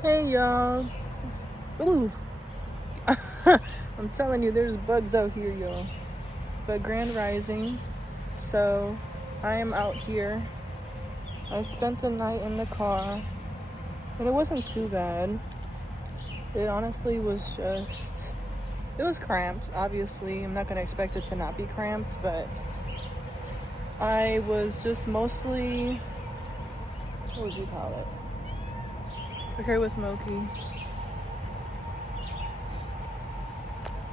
Hey y'all. Ooh. I'm telling you, there's bugs out here, y'all. But Grand Rising. So I am out here. I spent the night in the car. And it wasn't too bad. It honestly was just, it was cramped, obviously. I'm not gonna expect it to not be cramped, but I was just mostly, what would you call it? We're here with Moki.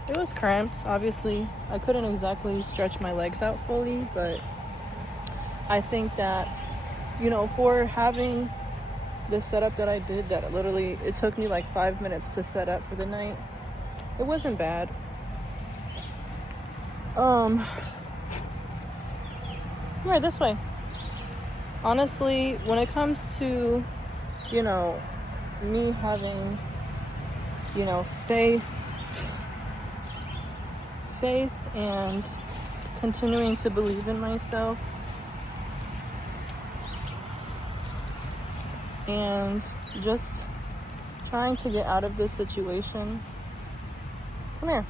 It was cramped, obviously. I couldn't exactly stretch my legs out fully, but I think that, for having the setup that I did, that literally, it took me like 5 minutes to set up for the night. It wasn't bad. Right, this way. Honestly, when it comes to, me having, faith and continuing to believe in myself and just trying to get out of this situation, come here,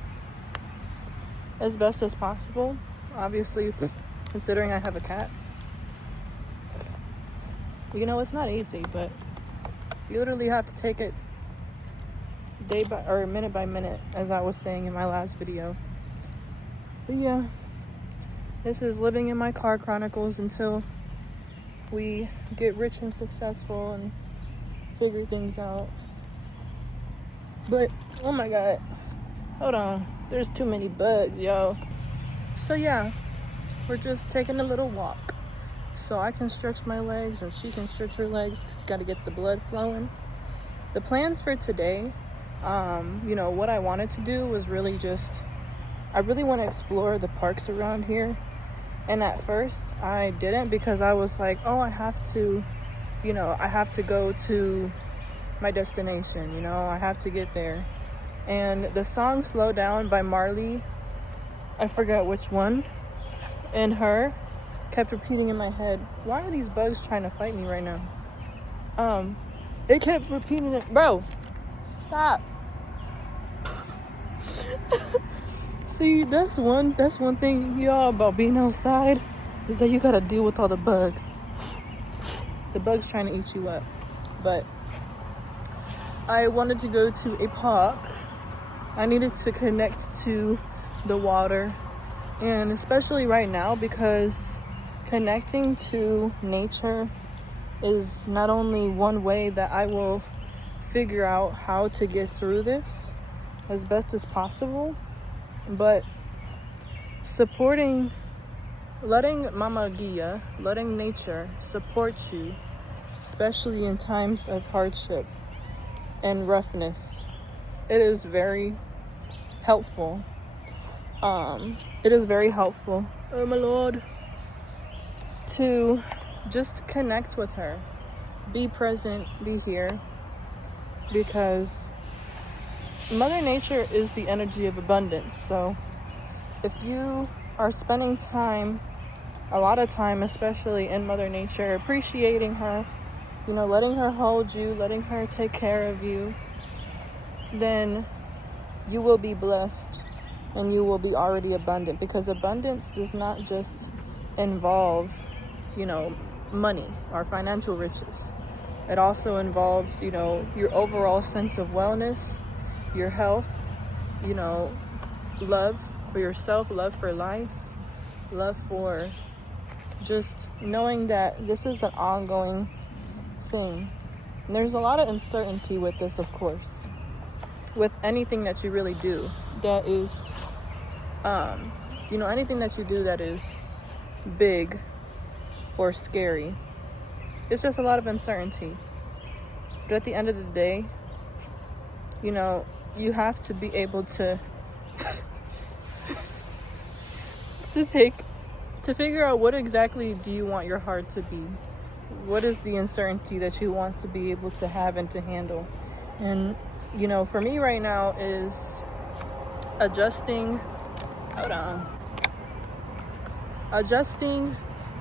as best as possible. Obviously, considering I have a cat, it's not easy, but you literally have to take it minute by minute, as I was saying in my last video. But yeah, this is living in my car chronicles until we get rich and successful and figure things out. But oh my god, hold on, there's too many bugs, yo. So yeah, we're just taking a little walk so I can stretch my legs and she can stretch her legs. Just got to get the blood flowing. The plans for today, what I wanted to do was I really want to explore the parks around here. And at first I didn't, because I was like, oh, I have to go to my destination, I have to get there. And the song Slow Down by Marley, I forgot which one, and her, kept repeating in my head. Why are these bugs trying to fight me right now? It kept repeating it. Bro, stop. See, that's one thing, y'all, about being outside, is that you gotta deal with all the bugs. The bugs trying to eat you up. But I wanted to go to a park. I needed to connect to the water, and especially right now, because connecting to nature is not only one way that I will figure out how to get through this as best as possible, but letting Mama Gia, letting nature support you, especially in times of hardship and roughness. It is very helpful. It is very helpful, oh my lord, to just connect with her, be present, be here, because Mother Nature is the energy of abundance. So if you are spending a lot of time, especially in Mother Nature, appreciating her, letting her hold you, letting her take care of you, then you will be blessed and you will be already abundant, because abundance does not just involve, money or financial riches. It also involves, your overall sense of wellness, your health, love for yourself, love for life, love for just knowing that this is an ongoing thing. And there's a lot of uncertainty with this, of course, with anything that you really do that is, anything that you do that is big or scary. It's just a lot of uncertainty. But at the end of the day, you have to be able to to figure out what exactly do you want your heart to be. What is the uncertainty that you want to be able to have and to handle? And, for me right now is adjusting,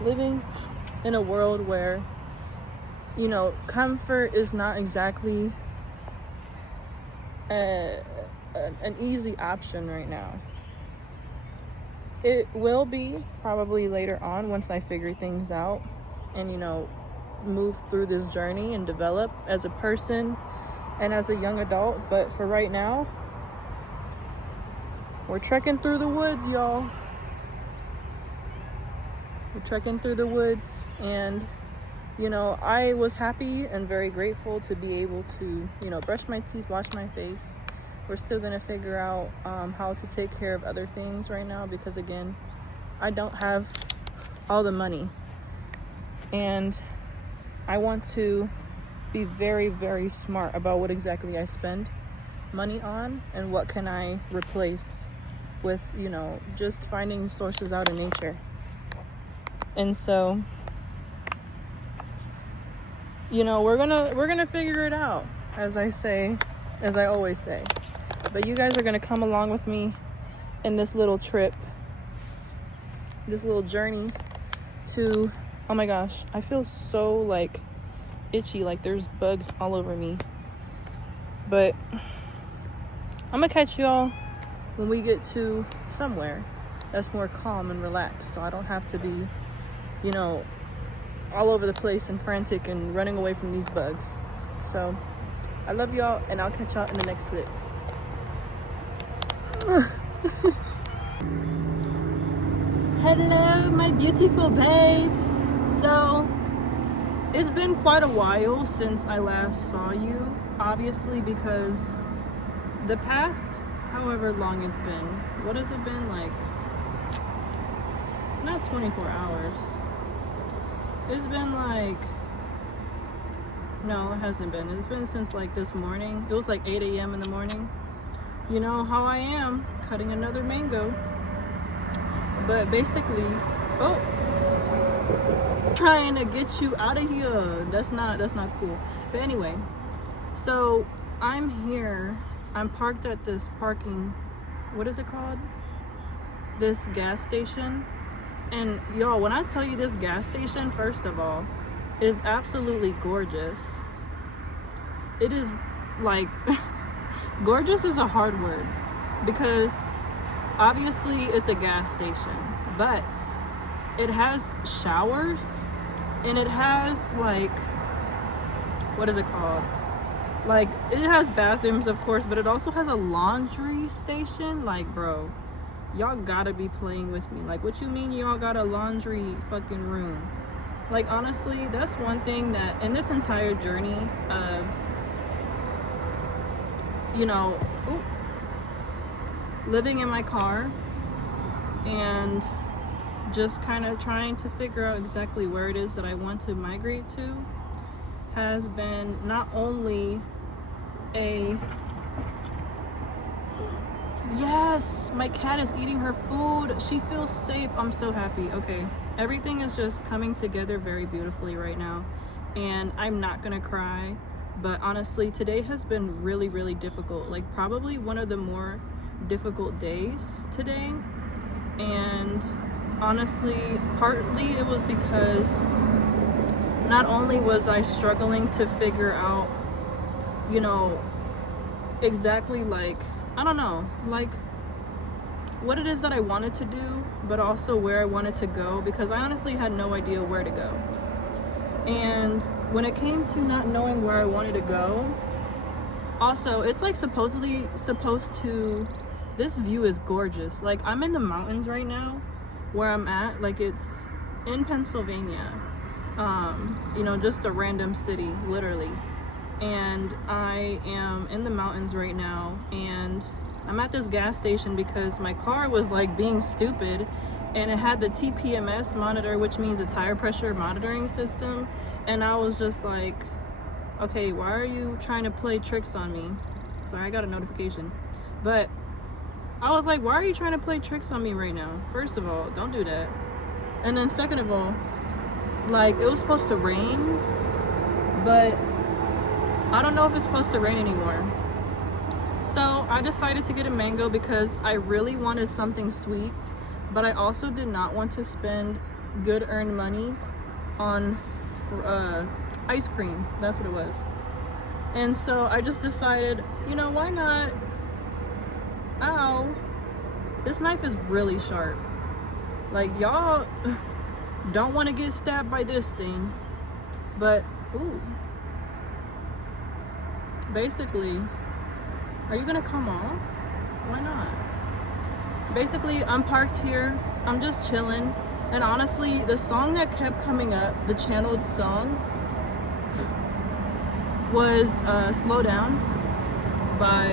living in a world where, comfort is not exactly an easy option right now. It will be probably later on once I figure things out and, you know, move through this journey and develop as a person and as a young adult. But for right now, we're trekking through the woods, y'all. We're trekking through the woods, and you know, I was happy and very grateful to be able to, you know, brush my teeth, wash my face. We're still gonna figure out how to take care of other things right now, because again, I don't have all the money, and I want to be very, very smart about what exactly I spend money on and what can I replace with, you know, just finding sources out in nature. And so, you know, we're gonna figure it out, as I always say. But you guys are gonna come along with me in this little trip, this little journey to, oh my gosh, I feel so like itchy, like there's bugs all over me. But I'm gonna catch y'all when we get to somewhere that's more calm and relaxed, so I don't have to be, you know, all over the place and frantic and running away from these bugs. So I love y'all, and I'll catch y'all in the next clip. Hello, my beautiful babes. So it's been quite a while since I last saw you, obviously, because the past however long it's been, what has it been, like, not 24 hours, it's been like, no, it hasn't been, it's been since like this morning. It was like 8 a.m. in the morning. You know how I am, cutting another mango. But basically, oh, trying to get you out of here. That's not cool. But anyway, so I'm here, I'm parked at this what is it called, this gas station. And y'all, when I tell you, this gas station, first of all, is absolutely gorgeous. It is like gorgeous is a hard word, because obviously it's a gas station, but it has showers, and it has, like, what is it called, like, it has bathrooms, of course, but it also has a laundry station. Like, bro, y'all gotta be playing with me. Like, what you mean y'all got a laundry fucking room? Like, honestly, that's one thing that in this entire journey of, you know, living in my car and just kind of trying to figure out exactly where it is that I want to migrate to, has been not only a, yes, my cat is eating her food, she feels safe, I'm so happy. Okay, everything is just coming together very beautifully right now, and I'm not gonna cry, but honestly, today has been really, really difficult. Like, probably one of the more difficult days today. And honestly, partly it was because not only was I struggling to figure out, you know, exactly, like, I don't know, like, what it is that I wanted to do, but also where I wanted to go, because I honestly had no idea where to go. And when it came to not knowing where I wanted to go, also, it's like supposed to, this view is gorgeous. Like, I'm in the mountains right now where I'm at, like, it's in Pennsylvania, you know, just a random city, literally. And I am in the mountains right now, and I'm at this gas station because my car was like being stupid, and it had the TPMS monitor, which means a tire pressure monitoring system. And I was just like, okay, why are you trying to play tricks on me? Sorry, I got a notification. But I was like, why are you trying to play tricks on me right now? First of all, don't do that. And then second of all, like, it was supposed to rain, but I don't know if it's supposed to rain anymore. So I decided to get a mango because I really wanted something sweet, but I also did not want to spend good earned money on ice cream. That's what it was. And so I just decided, you know, why not? Ow, this knife is really sharp. Like, y'all don't want to get stabbed by this thing, but ooh, basically, are you gonna come off? Why not? Basically, I'm parked here, I'm just chilling, and honestly, the song that kept coming up, the channeled song, was Slow Down by,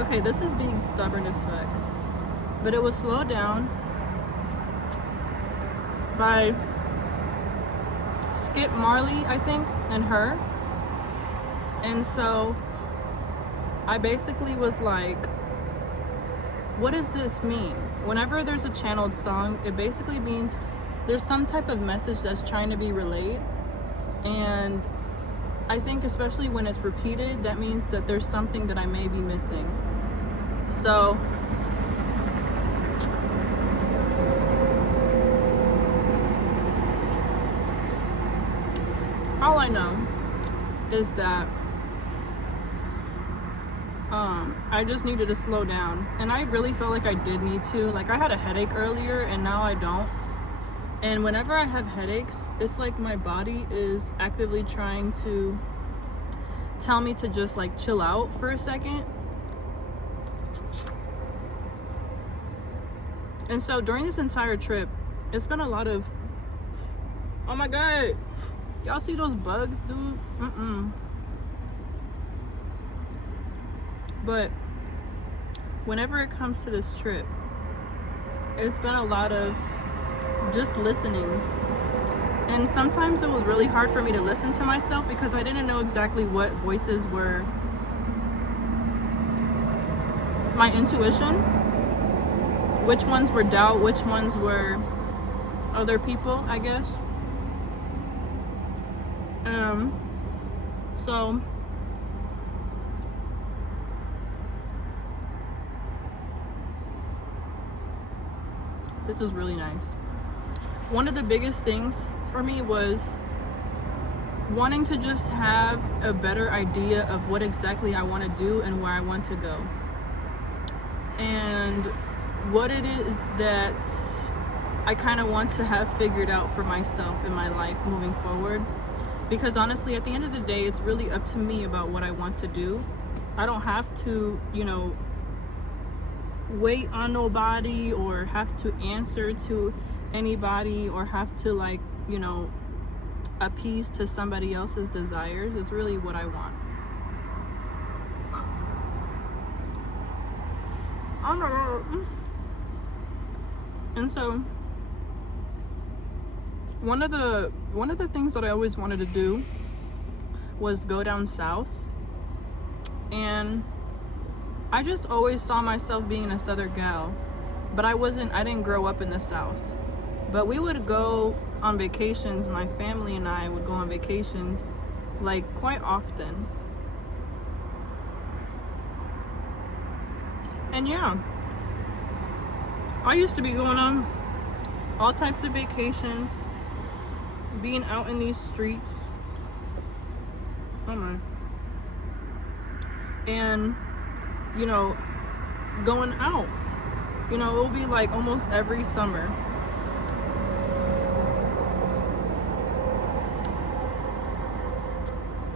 okay, this is being stubborn as fuck, but it was Slow Down by Skip Marley, I think, and her. And so I basically was like, what does this mean? Whenever there's a channeled song, it basically means there's some type of message that's trying to be relayed. And I think especially when it's repeated, that means that there's something that I may be missing. So all I know is that I just needed to slow down, and I really felt like I did need to. Like, I had a headache earlier and now I don't. And whenever I have headaches, it's like my body is actively trying to tell me to just like chill out for a second. And so during this entire trip, it's been a lot of, oh my god, y'all see those bugs, dude? But whenever it comes to this trip, it's been a lot of just listening. And sometimes it was really hard for me to listen to myself because I didn't know exactly what voices were my intuition, which ones were doubt, which ones were other people, I guess. So this was really nice. One of the biggest things for me was wanting to just have a better idea of what exactly I want to do and where I want to go, and what it is that I kind of want to have figured out for myself in my life moving forward. Because honestly, at the end of the day, it's really up to me about what I want to do. I don't have to, you know, wait on nobody or have to answer to anybody or have to, like, you know, appease to somebody else's desires. It's really what I want. On the road. And so one of the things that I always wanted to do was go down south, and I just always saw myself being a southern gal, but I didn't grow up in the south. But we would go on vacations, my family and I would go on vacations like quite often. And yeah, I used to be going on all types of vacations, being out in these streets. Oh my. And, you know, going out. You know, it will be like almost every summer.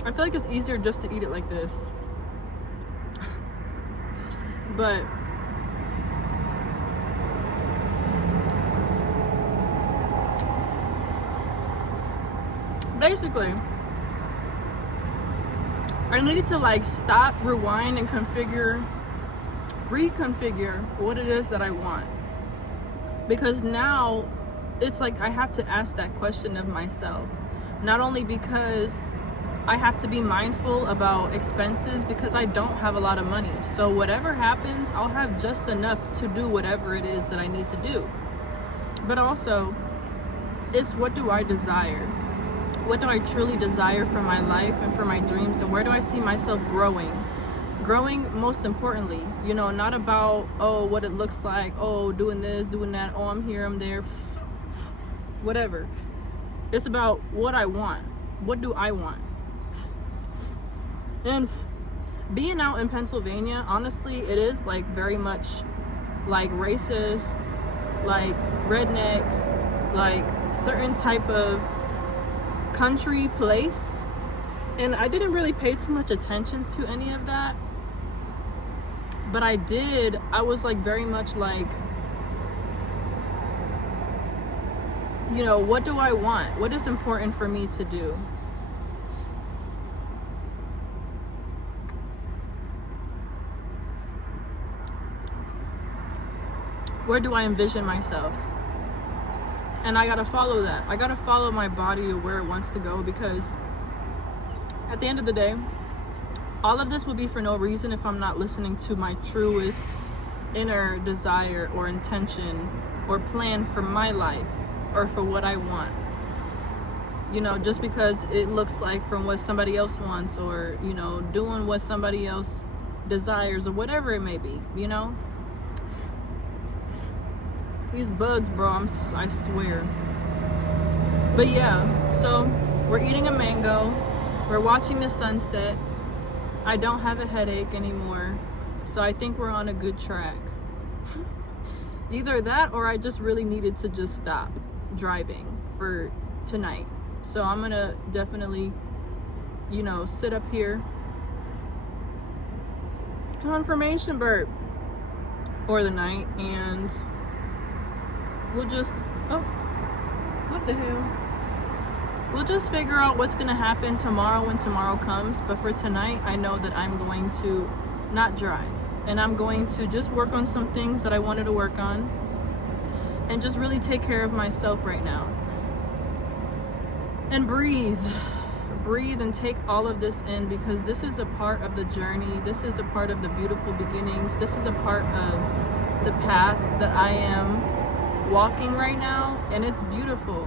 I feel like it's easier just to eat it like this. But basically, I needed to like stop, rewind, and reconfigure what it is that I want. Because now it's like I have to ask that question of myself. Not only because I have to be mindful about expenses, because I don't have a lot of money. So whatever happens, I'll have just enough to do whatever it is that I need to do. But also, it's what do I desire? What do I truly desire for my life and for my dreams, and where do I see myself growing? Growing, most importantly, you know, not about, oh, what it looks like, oh, doing this, doing that, oh, I'm here, I'm there, whatever. It's about what I want. what do I want? And being out in Pennsylvania, honestly, it is like very much like racists, like redneck, like certain type of country place. And I didn't really pay too much attention to any of that. But I was like very much like, you know, what do I want? What is important for me to do? Where do I envision myself? And I gotta follow that. I gotta follow my body to where it wants to go, because at the end of the day, all of this will be for no reason if I'm not listening to my truest inner desire or intention or plan for my life or for what I want. You know, just because it looks like from what somebody else wants, or, you know, doing what somebody else desires, or whatever it may be, you know? These bugs, bro, I swear. But yeah, so we're eating a mango. We're watching the sunset. I don't have a headache anymore. So I think we're on a good track. Either that, or I just really needed to just stop driving for tonight. So I'm gonna definitely, you know, sit up here. Confirmation burp for the night, and we'll just, oh, what the hell? We'll just figure out what's gonna happen tomorrow when tomorrow comes. But for tonight, I know that I'm going to not drive, and I'm going to just work on some things that I wanted to work on, and just really take care of myself right now. And breathe and take all of this in, because this is a part of the journey. This is a part of the beautiful beginnings. This is a part of the path that I am walking right now, and it's beautiful.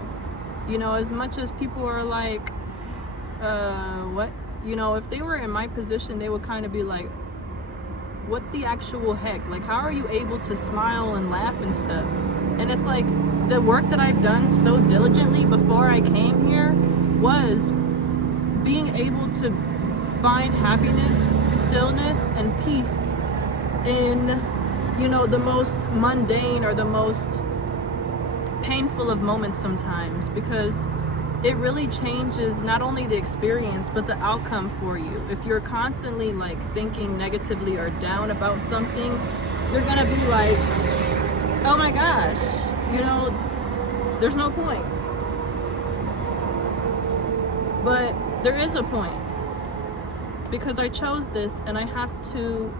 You know, as much as people are like, what? You know, if they were in my position, they would kind of be like, what the actual heck? Like, how are you able to smile and laugh and stuff? And it's like, the work that I've done so diligently before I came here was being able to find happiness, stillness, and peace in, you know, the most mundane or the most painful of moments sometimes, because it really changes not only the experience but the outcome for you. If you're constantly like thinking negatively or down about something, you're gonna be like, oh my gosh, you know, there's no point. But there is a point, because I chose this, and I have to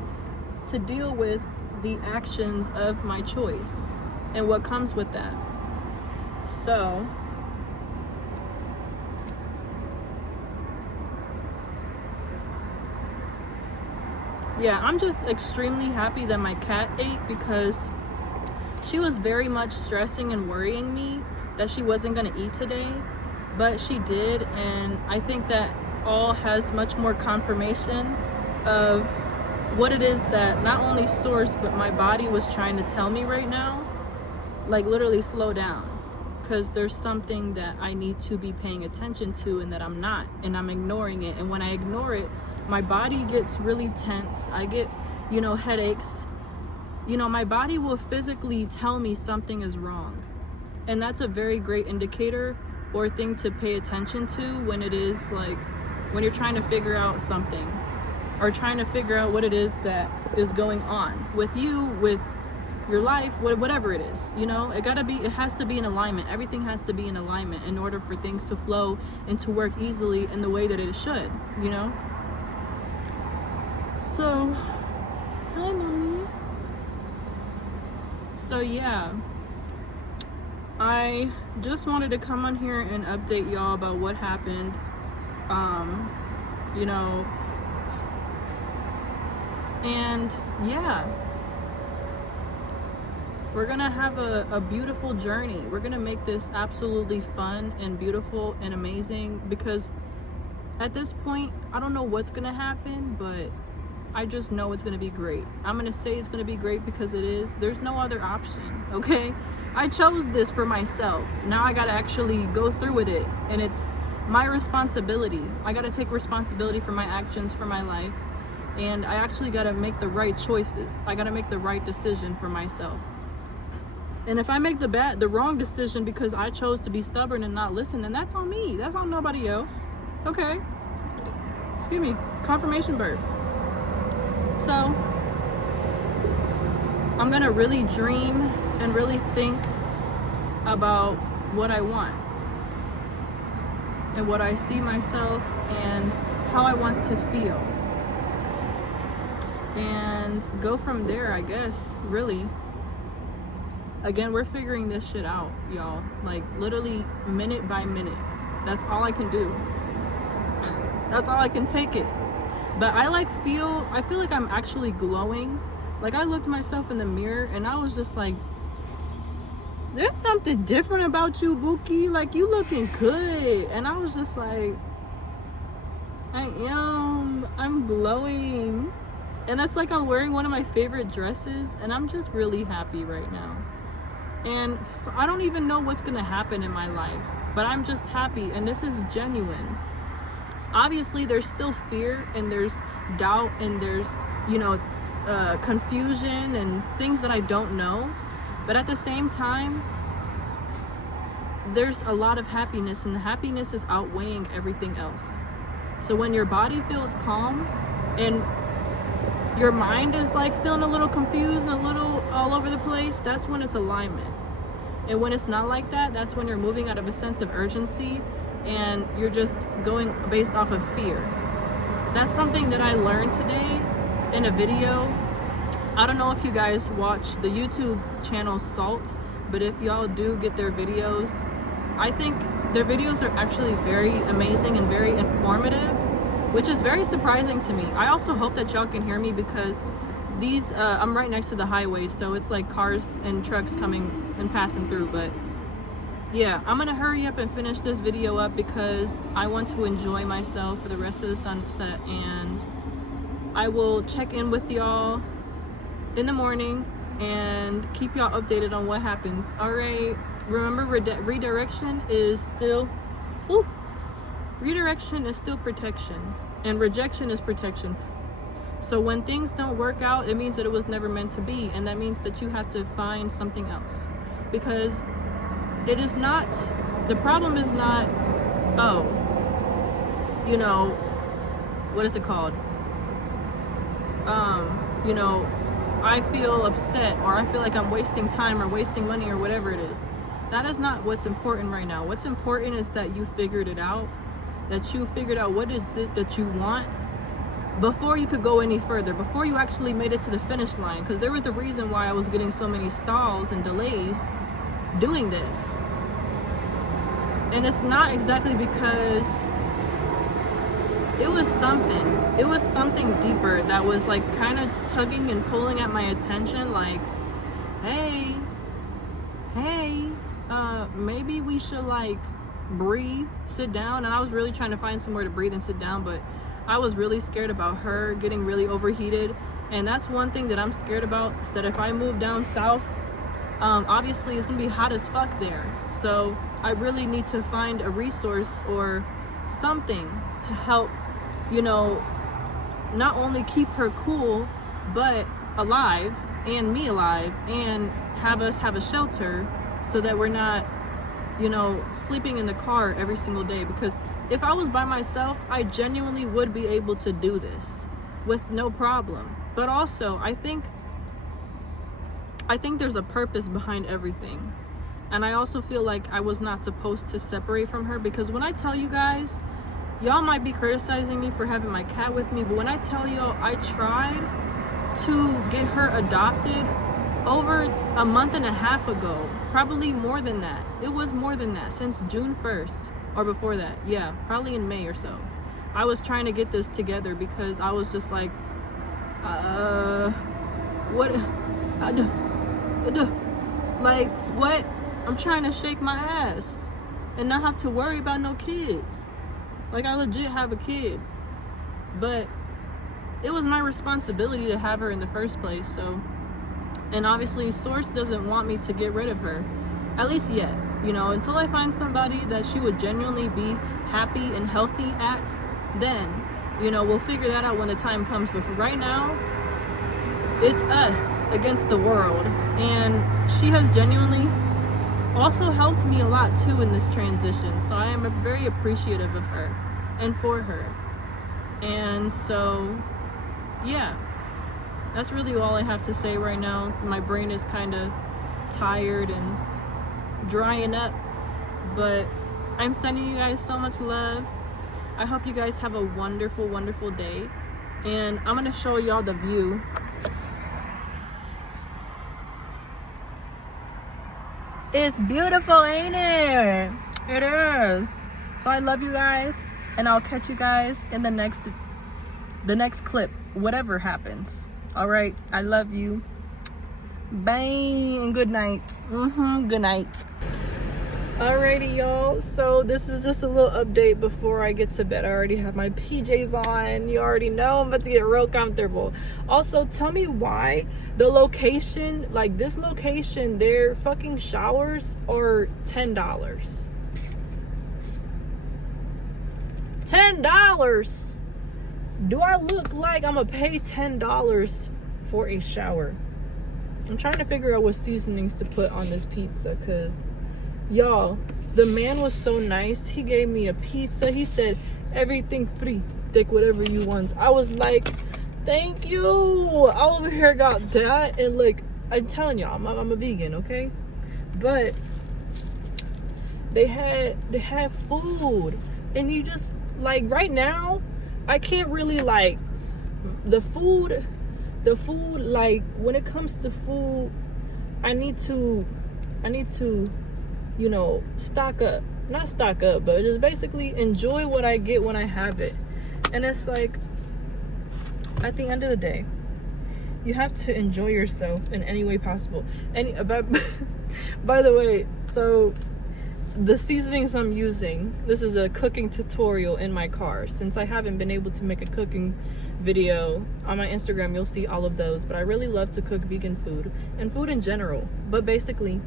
deal with the actions of my choice and what comes with that. So yeah, I'm just extremely happy that my cat ate, because she was very much stressing and worrying me that she wasn't going to eat today, but she did. And I think that all has much more confirmation of what it is that not only Source but my body was trying to tell me right now. Like, literally slow down, because there's something that I need to be paying attention to, and that I'm not, and I'm ignoring it. And when I ignore it, my body gets really tense. I get, you know, headaches. You know, my body will physically tell me something is wrong. And that's a very great indicator or thing to pay attention to when it is like, when you're trying to figure out something, or trying to figure out what it is that is going on with you, with your life, whatever it is. You know, it has to be in alignment. Everything has to be in alignment in order for things to flow and to work easily in the way that it should, you know? So, hi mommy. So yeah, I just wanted to come on here and update y'all about what happened. You know, and yeah, we're gonna have a beautiful journey. We're gonna make this absolutely fun and beautiful and amazing, because at this point, I don't know what's gonna happen, but I just know it's gonna be great. I'm gonna say it's gonna be great because it is. There's no other option, okay? I chose this for myself. Now I gotta actually go through with it, and it's my responsibility. I gotta take responsibility for my actions, for my life. And I actually gotta make the right choices. I gotta make the right decision for myself. And if I make the wrong decision because I chose to be stubborn and not listen, then that's on me. That's on nobody else. Okay. Excuse me. Confirmation burp. So I'm gonna really dream and really think about what I want and what I see myself and how I want to feel, and go from there, I guess. Really, again, we're figuring this shit out, y'all, like literally minute by minute. That's all I can do. That's all I can take it. But I feel like I'm actually glowing. Like, I looked myself in the mirror and I was just like, there's something different about you, Buki. Like, you looking good. And I was just like, I'm glowing. And it's like I'm wearing one of my favorite dresses, and I'm just really happy right now. And I don't even know what's gonna happen in my life, but I'm just happy, and this is genuine. Obviously, there's still fear, and there's doubt, and there's, confusion and things that I don't know. But at the same time, there's a lot of happiness, and the happiness is outweighing everything else. So when your body feels calm and your mind is like feeling a little confused and a little all over the place, that's when it's alignment. And when it's not like that, that's when you're moving out of a sense of urgency and you're just going based off of fear. That's something that I learned today in a video. I don't know if you guys watch the YouTube channel Salt, but if y'all do get their videos, I think their videos are actually very amazing and very informative, which is very surprising to me. I also hope that y'all can hear me because these, I'm right next to the highway, so it's like cars and trucks coming and passing through. But yeah, I'm gonna hurry up and finish this video up because I want to enjoy myself for the rest of the sunset, and I will check in with y'all in the morning and keep y'all updated on what happens. All right, remember, redirection is still protection, and rejection is protection. So when things don't work out, it means that it was never meant to be, and that means that you have to find something else, because it is not, the problem is not, what is it called, I feel upset, or I feel like I'm wasting time or wasting money or whatever it is. That is not what's important right now. What's important is that you figured it out, that you figured out what is it that you want before you could go any further, before you actually made it to the finish line. Because there was a reason why I was getting so many stalls and delays doing this. And it's not exactly because it was something deeper that was like kind of tugging and pulling at my attention, like, hey, maybe we should like breathe, sit down. And I was really trying to find somewhere to breathe and sit down, but I was really scared about her getting really overheated. And that's one thing that I'm scared about, is that if I move down south, obviously it's gonna be hot as fuck there. So I really need to find a resource or something to help, not only keep her cool, but alive, and me alive, and have us have a shelter so that we're not, sleeping in the car every single day. Because if I was by myself, I genuinely would be able to do this with no problem. But also, I think there's a purpose behind everything. And I also feel like I was not supposed to separate from her, because when I tell you guys, y'all might be criticizing me for having my cat with me, but when I tell y'all I tried to get her adopted over a month and a half ago, probably more than that. It was more than that, since June 1st, or before that. Yeah, probably in May or so. I was trying to get this together because I was just like, what? Like, what? I'm trying to shake my ass and not have to worry about no kids. Like, I legit have a kid, but it was my responsibility to have her in the first place. So, and obviously Source doesn't want me to get rid of her, at least yet. You know, until I find somebody that she would genuinely be happy and healthy at, then, you know, we'll figure that out when the time comes. But for right now, it's us against the world. And she has genuinely also helped me a lot too in this transition. So I am very appreciative of her and for her. And so, yeah, that's really all I have to say right now. My brain is kind of tired and drying up, but I'm sending you guys so much love. I hope you guys have a wonderful, wonderful day. And I'm gonna show y'all the view. It's beautiful, ain't it? It is. So I love you guys, and I'll catch you guys in the next clip, whatever happens. All right, I love you. Bye and good night. Good night. Alrighty, y'all. So this is just a little update before I get to bed. I already have my PJs on. You already know I'm about to get real comfortable. Also, tell me why the location, like this location, their fucking showers are $10. $10. Do I look like I'm gonna pay $10 for a shower? I'm trying to figure out what seasonings to put on this pizza, because y'all, the man was so nice. He gave me a pizza. He said, everything free, take whatever you want. I was like, thank you. All over here got that. And like, I'm telling y'all, I'm a vegan, okay? But they had food, and you just, like, right now I can't really, like, the food, like, when it comes to food, I need to, you know, not stock up, but just basically enjoy what I get when I have it. And it's like, at the end of the day, you have to enjoy yourself in any way possible. And by the way, so the seasonings I'm using, this is a cooking tutorial in my car. Since I haven't been able to make a cooking video on my Instagram, you'll see all of those. But I really love to cook vegan food and food in general. But basically,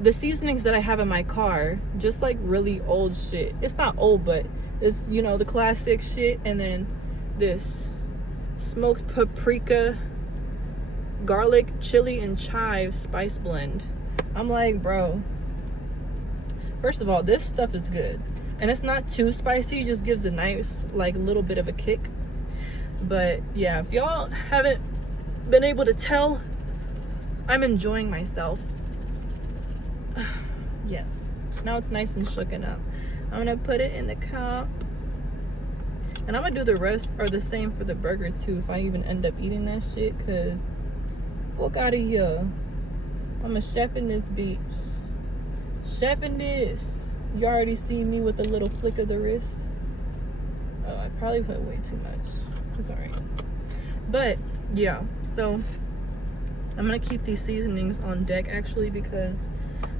the seasonings that I have in my car, just like really old shit. It's not old, but it's, you know, the classic shit. And then this smoked paprika, garlic, chili, and chive spice blend. I'm like, bro, first of all, this stuff is good. And it's not too spicy. It just gives a nice, like, little bit of a kick. But yeah, if y'all haven't been able to tell, I'm enjoying myself. Yes, now it's nice and shooken up. I'm gonna put it in the cup, and I'm gonna do the rest or the same for the burger too, if I even end up eating that shit, cause fuck out of here. I'm a chef in this bitch. Chef in this. You already see me with a little flick of the wrist. Oh, I probably put way too much. It's alright. But yeah, so I'm gonna keep these seasonings on deck actually, because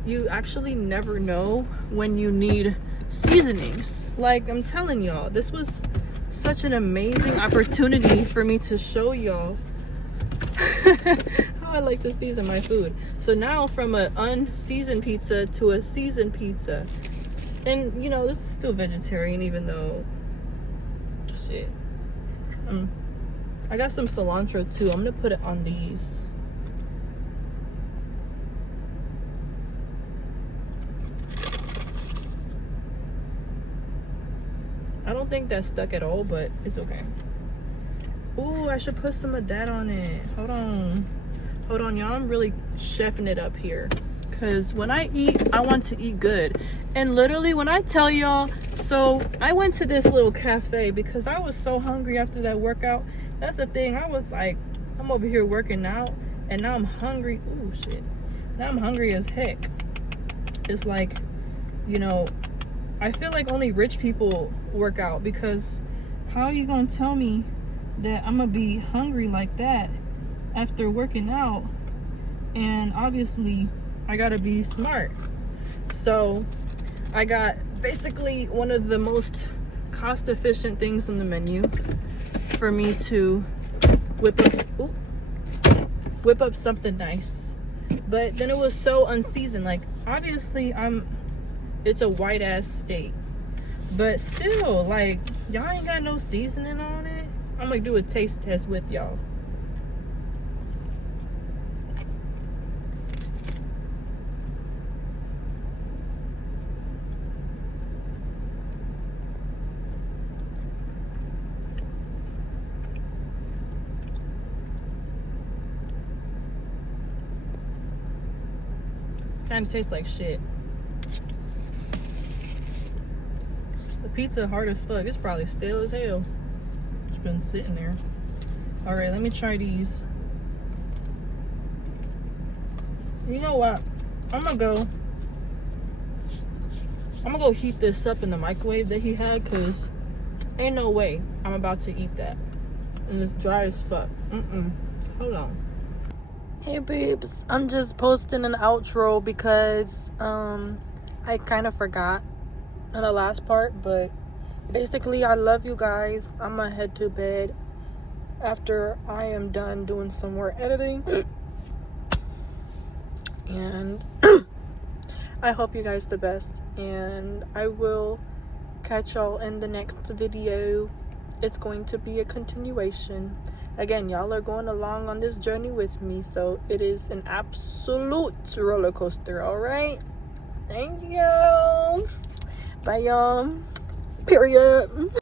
you actually never know when you need seasonings. Like, I'm telling y'all, this was such an amazing opportunity for me to show y'all how I like to season my food. So now, from an unseasoned pizza to a seasoned pizza, and you know, this is still vegetarian, even though shit, I got some cilantro too. I'm gonna put it on these. I don't think that's stuck at all, but it's okay. Ooh, I should put some of that on it. Hold on, y'all. I'm really chefing it up here, because when I eat, I want to eat good. And literally, when I tell y'all, so I went to this little cafe because I was so hungry after that workout. That's the thing. I was like, I'm over here working out, and now I'm hungry. Ooh, shit. Now I'm hungry as heck. It's like, you know, I feel like only rich people work out, because how are you gonna tell me that I'm gonna be hungry like that after working out? And obviously I gotta be smart. So I got basically one of the most cost efficient things on the menu for me to whip up something nice. But then it was so unseasoned. Like, obviously it's a white ass steak, but still, like, y'all ain't got no seasoning on it. I'm gonna do a taste test with y'all. Kind of tastes like shit. The pizza hard as fuck. It's probably stale as hell. It's been sitting there. All right, let me try these. You know what? I'm gonna go heat this up in the microwave that he had, cause ain't no way I'm about to eat that. And it's dry as fuck. Hold on. Hey babes, I'm just posting an outro because I kind of forgot in the last part, but basically I love you guys. I'm gonna head to bed after I am done doing some more editing. And I hope you guys the best, and I will catch y'all in the next video. It's going to be a continuation. Again, y'all are going along on this journey with me, so it is an absolute roller coaster. All right, thank you. Bye y'all. Period.